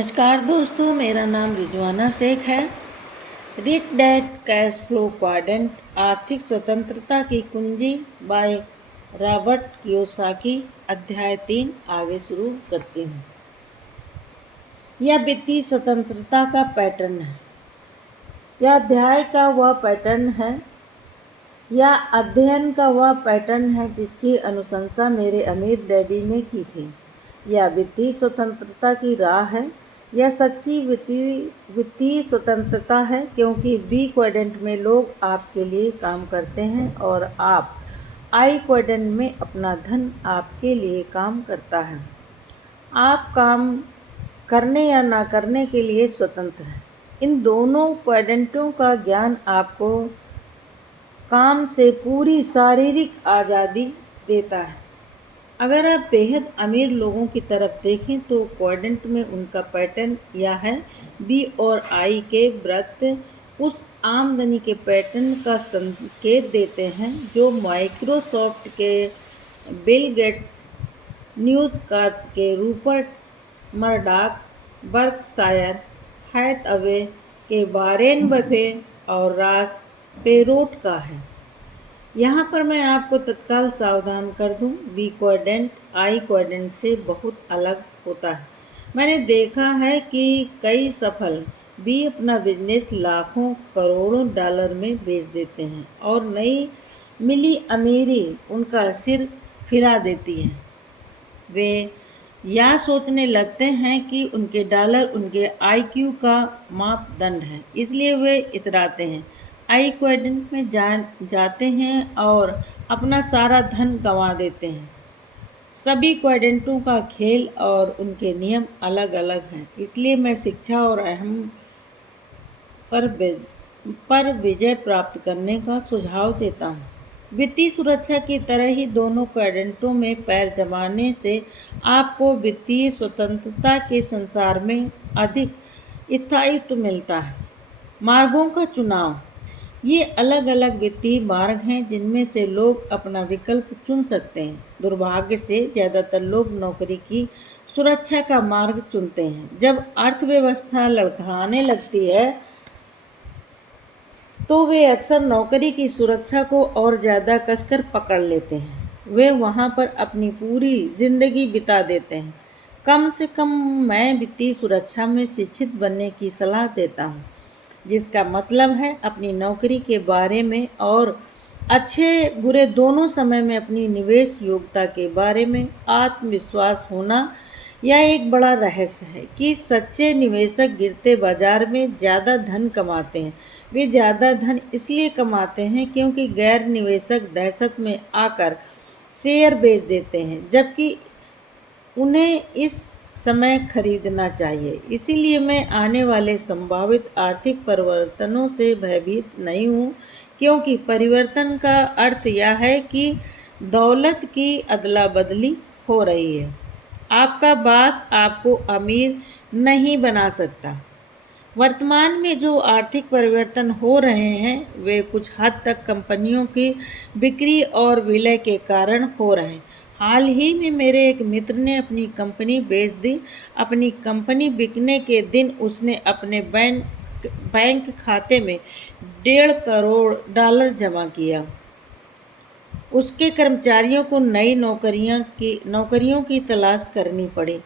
नमस्कार दोस्तों, मेरा नाम रिजवाना शेख है। Rich dad cash flow quadrant, आर्थिक स्वतंत्रता की कुंजी बाय रॉबर्ट कियोसाकी। अध्याय 3 आगे शुरू करती हूँ। यह वित्तीय स्वतंत्रता का पैटर्न है। यह अध्याय का वह पैटर्न है या अध्ययन का वह पैटर्न है जिसकी अनुशंसा मेरे अमीर डैडी ने की थी। यह वित्तीय स्वतंत्रता की राह है। यह सच्ची वित्तीय स्वतंत्रता है, क्योंकि बी क्वाड्रेंट में लोग आपके लिए काम करते हैं और आप आई क्वाड्रेंट में अपना धन आपके लिए काम करता है। आप काम करने या ना करने के लिए स्वतंत्र हैं। इन दोनों क्वाड्रेंटों का ज्ञान आपको काम से पूरी शारीरिक आज़ादी देता है। अगर आप बेहद अमीर लोगों की तरफ देखें तो क्वाड्रेंट में उनका पैटर्न यह है। बी और आई के वृत्त उस आमदनी के पैटर्न का संकेत देते हैं जो माइक्रोसॉफ्ट के बिल गेट्स, न्यूज़ कॉर्प के रूपर्ट मर्डॉक, बर्कशायर हैथवे के वारेन बफे और रॉस पेरोट का है। यहाँ पर मैं आपको तत्काल सावधान कर दूँ, बी क्वाड्रेंट आई क्वाड्रेंट से बहुत अलग होता है। मैंने देखा है कि कई सफल बी अपना बिजनेस लाखों करोड़ों डॉलर में बेच देते हैं और नई मिली अमीरी उनका सिर फिरा देती है। वे यह सोचने लगते हैं कि उनके डॉलर उनके IQ का मापदंड है, इसलिए वे इतराते हैं, आई क्वाड्रेंट में जाते हैं और अपना सारा धन गंवा देते हैं। सभी क्वाड्रेंटों का खेल और उनके नियम अलग अलग हैं, इसलिए मैं शिक्षा और अहम पर विजय प्राप्त करने का सुझाव देता हूँ। वित्तीय सुरक्षा की तरह ही दोनों क्वाड्रेंटों में पैर जमाने से आपको वित्तीय स्वतंत्रता के संसार में अधिक स्थायित्व मिलता है। मार्गों का चुनाव। ये अलग अलग वित्तीय मार्ग हैं जिनमें से लोग अपना विकल्प चुन सकते हैं। दुर्भाग्य से ज़्यादातर लोग नौकरी की सुरक्षा का मार्ग चुनते हैं। जब अर्थव्यवस्था लड़खड़ाने लगती है तो वे अक्सर नौकरी की सुरक्षा को और ज़्यादा कसकर पकड़ लेते हैं। वे वहाँ पर अपनी पूरी जिंदगी बिता देते हैं। कम से कम मैं वित्तीय सुरक्षा में शिक्षित बनने की सलाह देता हूँ, जिसका मतलब है अपनी नौकरी के बारे में और अच्छे बुरे दोनों समय में अपनी निवेश योग्यता के बारे में आत्मविश्वास होना। यह एक बड़ा रहस्य है कि सच्चे निवेशक गिरते बाजार में ज़्यादा धन कमाते हैं। वे ज़्यादा धन इसलिए कमाते हैं क्योंकि गैर निवेशक दहशत में आकर शेयर बेच देते हैं, जबकि उन्हें इस समय खरीदना चाहिए। इसीलिए मैं आने वाले संभावित आर्थिक परिवर्तनों से भयभीत नहीं हूँ, क्योंकि परिवर्तन का अर्थ यह है कि दौलत की अदला बदली हो रही है। आपका बॉस आपको अमीर नहीं बना सकता। वर्तमान में जो आर्थिक परिवर्तन हो रहे हैं वे कुछ हद तक कंपनियों की बिक्री और विलय के कारण हो रहे हैं। हाल ही में मेरे एक मित्र ने अपनी कंपनी बेच दी। अपनी कंपनी बिकने के दिन उसने अपने बैंक खाते में $1.5 करोड़ जमा किया। उसके कर्मचारियों को नई नौकरियों की तलाश करनी पड़ी।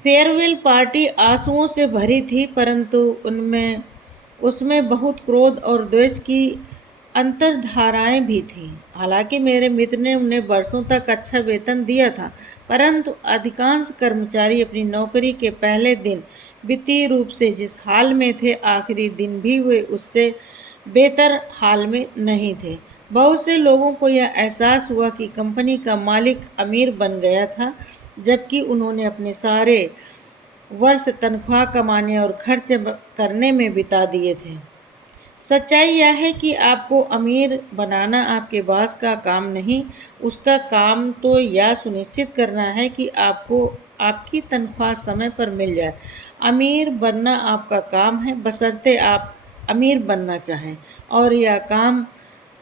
फेयरवेल पार्टी आंसुओं से भरी थी, परंतु उसमें बहुत क्रोध और द्वेष की अंतर्धाराएं भी थीं। हालांकि मेरे मित्र ने उन्हें वर्षों तक अच्छा वेतन दिया था, परंतु अधिकांश कर्मचारी अपनी नौकरी के पहले दिन वित्तीय रूप से जिस हाल में थे, आखिरी दिन भी वे उससे बेहतर हाल में नहीं थे। बहुत से लोगों को यह एहसास हुआ कि कंपनी का मालिक अमीर बन गया था, जबकि उन्होंने अपने सारे वर्ष तनख्वाह कमाने और खर्च करने में बिता दिए थे। सच्चाई यह है कि आपको अमीर बनाना आपके बॉस का काम नहीं, उसका काम तो यह सुनिश्चित करना है कि आपको आपकी तनख्वाह समय पर मिल जाए। अमीर बनना आपका काम है, बशर्ते आप अमीर बनना चाहें, और यह काम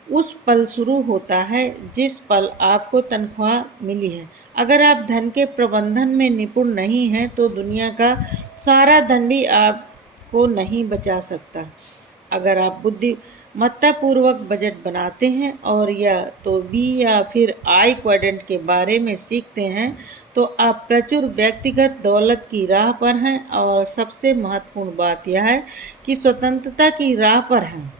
उस पल शुरू होता है जिस पल आपको तनख्वाह मिली है। अगर आप धन के प्रबंधन में निपुण नहीं हैं तो दुनिया का सारा धन भी आपको नहीं बचा सकता। अगर आप बुद्धिमत्तापूर्वक बजट बनाते हैं और या तो बी या फिर आई क्वाड्रेंट के बारे में सीखते हैं तो आप प्रचुर व्यक्तिगत दौलत की राह पर हैं और सबसे महत्वपूर्ण बात यह है कि स्वतंत्रता की राह पर हैं।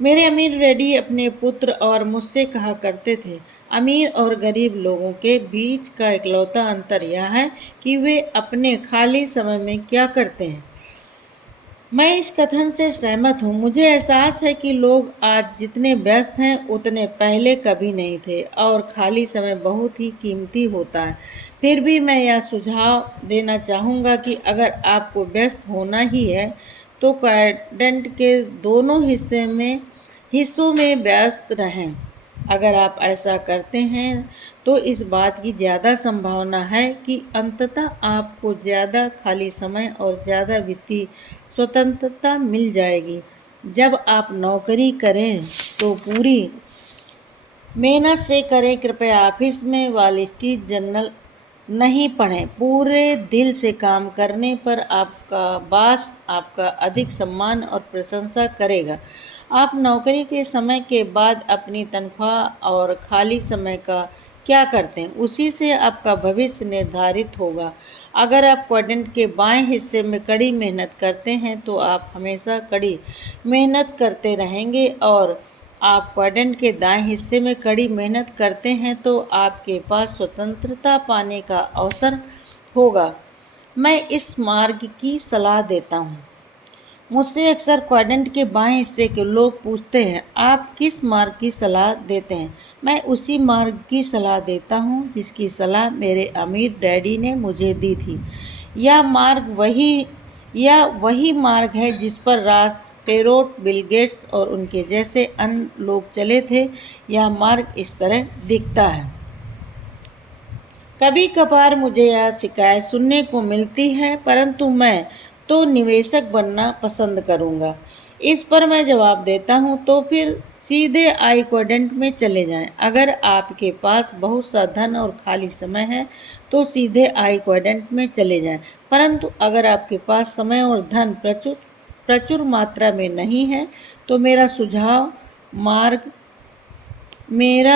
मेरे अमीर डैडी अपने पुत्र और मुझसे कहा करते थे, अमीर और गरीब लोगों के बीच का इकलौता अंतर यह है कि वे अपने खाली समय में क्या करते हैं। मैं इस कथन से सहमत हूँ। मुझे एहसास है कि लोग आज जितने व्यस्त हैं उतने पहले कभी नहीं थे और खाली समय बहुत ही कीमती होता है। फिर भी मैं यह सुझाव देना चाहूँगा कि अगर आपको व्यस्त होना ही है तो क्वाड्रेंट के दोनों हिस्सों में व्यस्त रहें। अगर आप ऐसा करते हैं तो इस बात की ज़्यादा संभावना है कि अंततः आपको ज़्यादा खाली समय और ज़्यादा वित्तीय स्वतंत्रता मिल जाएगी। जब आप नौकरी करें तो पूरी मेहनत से करें। कृपया ऑफिस में वॉल स्ट्रीट जर्नल नहीं पढ़ें। पूरे दिल से काम करने पर आपका बॉस आपका अधिक सम्मान और प्रशंसा करेगा। आप नौकरी के समय के बाद अपनी तनख्वाह और खाली समय का क्या करते हैं, उसी से आपका भविष्य निर्धारित होगा। अगर आप क्वाड्रेंट के बाएं हिस्से में कड़ी मेहनत करते हैं तो आप हमेशा कड़ी मेहनत करते रहेंगे और आप क्वाड्रेंट के दाएं हिस्से में कड़ी मेहनत करते हैं तो आपके पास स्वतंत्रता पाने का अवसर होगा। मैं इस मार्ग की सलाह देता हूँ। मुझसे अक्सर क्वाड्रेंट के बाएं हिस्से के लोग पूछते हैं, आप किस मार्ग की सलाह देते हैं? मैं उसी मार्ग की सलाह देता हूँ जिसकी सलाह मेरे अमीर डैडी ने मुझे दी थी। यह वही मार्ग है जिस पर रॉस पेरोट, बिल गेट्स और उनके जैसे अन्य लोग चले थे। यह मार्ग इस तरह दिखता है। कभी कभार मुझे यह शिकायत सुनने को मिलती है, परंतु मैं तो निवेशक बनना पसंद करूंगा। इस पर मैं जवाब देता हूं, तो फिर सीधे आई क्वाड्रेंट में चले जाएं। अगर आपके पास बहुत सा धन और खाली समय है तो सीधे आई क्वाड्रेंट में चले जाएं। परंतु अगर आपके पास समय और धन प्रचुर मात्रा में नहीं है तो मेरा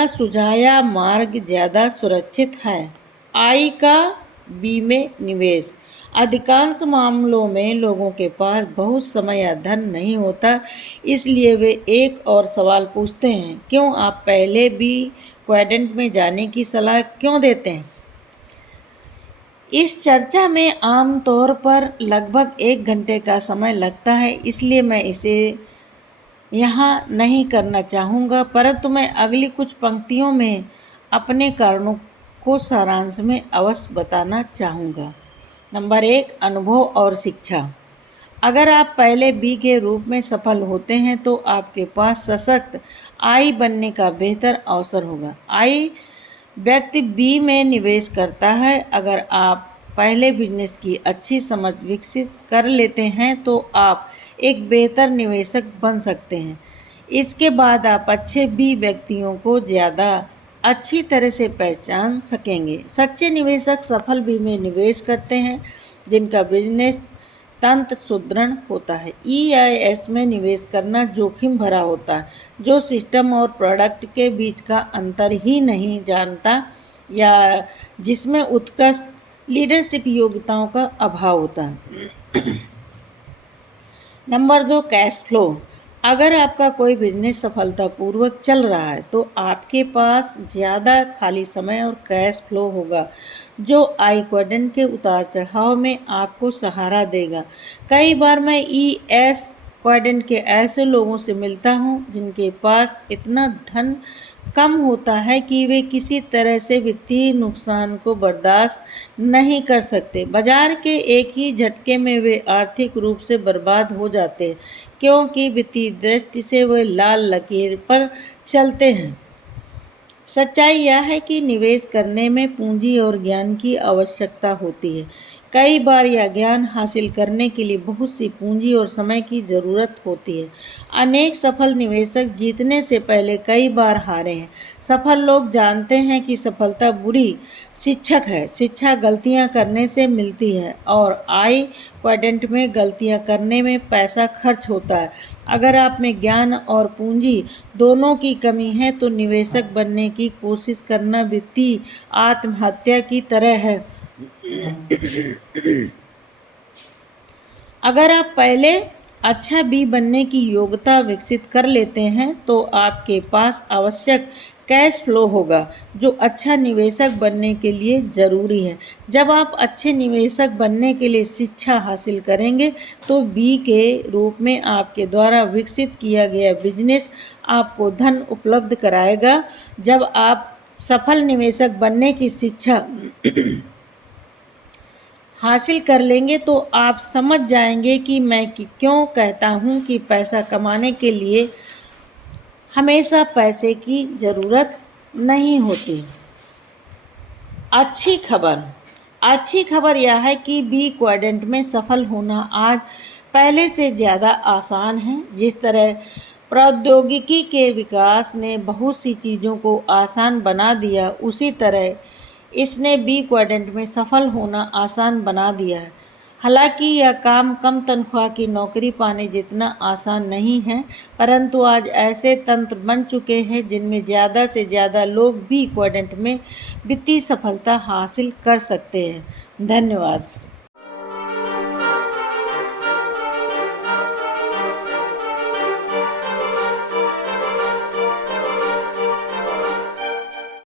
सुझाया मार्ग ज़्यादा सुरक्षित है। आई का बी में निवेश। अधिकांश मामलों में लोगों के पास बहुत समय या धन नहीं होता, इसलिए वे एक और सवाल पूछते हैं, क्यों आप पहले बी क्वाड्रेंट में जाने की सलाह क्यों देते हैं? इस चर्चा में आम तौर पर लगभग 1 घंटे का समय लगता है, इसलिए मैं इसे यहाँ नहीं करना चाहूँगा, परंतु मैं अगली कुछ पंक्तियों में अपने कारणों को सारांश में अवश्य बताना चाहूँगा। नंबर 1, अनुभव और शिक्षा। अगर आप पहले बी के रूप में सफल होते हैं तो आपके पास सशक्त आई बनने का बेहतर अवसर होगा। आई व्यक्ति बी में निवेश करता है। अगर आप पहले बिजनेस की अच्छी समझ विकसित कर लेते हैं तो आप एक बेहतर निवेशक बन सकते हैं। इसके बाद आप अच्छे बी व्यक्तियों को ज़्यादा अच्छी तरह से पहचान सकेंगे। सच्चे निवेशक सफल बी में निवेश करते हैं जिनका बिजनेस तंत्र सुदृढ़ होता है। EIS में निवेश करना जोखिम भरा होता है, जो सिस्टम और प्रोडक्ट के बीच का अंतर ही नहीं जानता या जिसमें उत्कृष्ट लीडरशिप योग्यताओं का अभाव होता है। Number 2, cash flow. अगर आपका कोई बिजनेस सफलतापूर्वक चल रहा है तो आपके पास ज़्यादा खाली समय और कैश फ्लो होगा जो आई क्वाड्रेंट के उतार चढ़ाव में आपको सहारा देगा। कई बार मैं ES क्वाड्रेंट के ऐसे लोगों से मिलता हूं जिनके पास इतना धन कम होता है कि वे किसी तरह से वित्तीय नुकसान को बर्दाश्त नहीं कर सकते। बाजार के एक ही झटके में वे आर्थिक रूप से बर्बाद हो जाते हैं क्योंकि वित्तीय दृष्टि से वे लाल लकीर पर चलते हैं। सच्चाई यह है कि निवेश करने में पूंजी और ज्ञान की आवश्यकता होती है। कई बार यह ज्ञान हासिल करने के लिए बहुत सी पूंजी और समय की ज़रूरत होती है। अनेक सफल निवेशक जीतने से पहले कई बार हारे हैं। सफल लोग जानते हैं कि सफलता बुरी शिक्षक है। शिक्षा गलतियां करने से मिलती है और आई क्वाड्रेंट में गलतियां करने में पैसा खर्च होता है। अगर आप में ज्ञान और पूंजी दोनों की कमी है तो निवेशक बनने की कोशिश करना वित्तीय आत्महत्या की तरह है। अगर आप पहले अच्छा बी बनने की योग्यता विकसित कर लेते हैं तो आपके पास आवश्यक कैश फ्लो होगा जो अच्छा निवेशक बनने के लिए ज़रूरी है। जब आप अच्छे निवेशक बनने के लिए शिक्षा हासिल करेंगे तो बी के रूप में आपके द्वारा विकसित किया गया बिजनेस आपको धन उपलब्ध कराएगा। जब आप सफल निवेशक बनने की शिक्षा हासिल कर लेंगे तो आप समझ जाएंगे कि मैं क्यों कहता हूँ कि पैसा कमाने के लिए हमेशा पैसे की ज़रूरत नहीं होती। अच्छी खबर यह है कि बी क्वाड्रेंट में सफल होना आज पहले से ज़्यादा आसान है। जिस तरह प्रौद्योगिकी के विकास ने बहुत सी चीज़ों को आसान बना दिया, उसी तरह इसने बी क्वाड्रेंट में सफल होना आसान बना दिया है। हालांकि यह काम कम तनख्वाह की नौकरी पाने जितना आसान नहीं है, परंतु आज ऐसे तंत्र बन चुके हैं जिनमें ज़्यादा से ज़्यादा लोग बी क्वाड्रेंट में वित्तीय सफलता हासिल कर सकते हैं। धन्यवाद।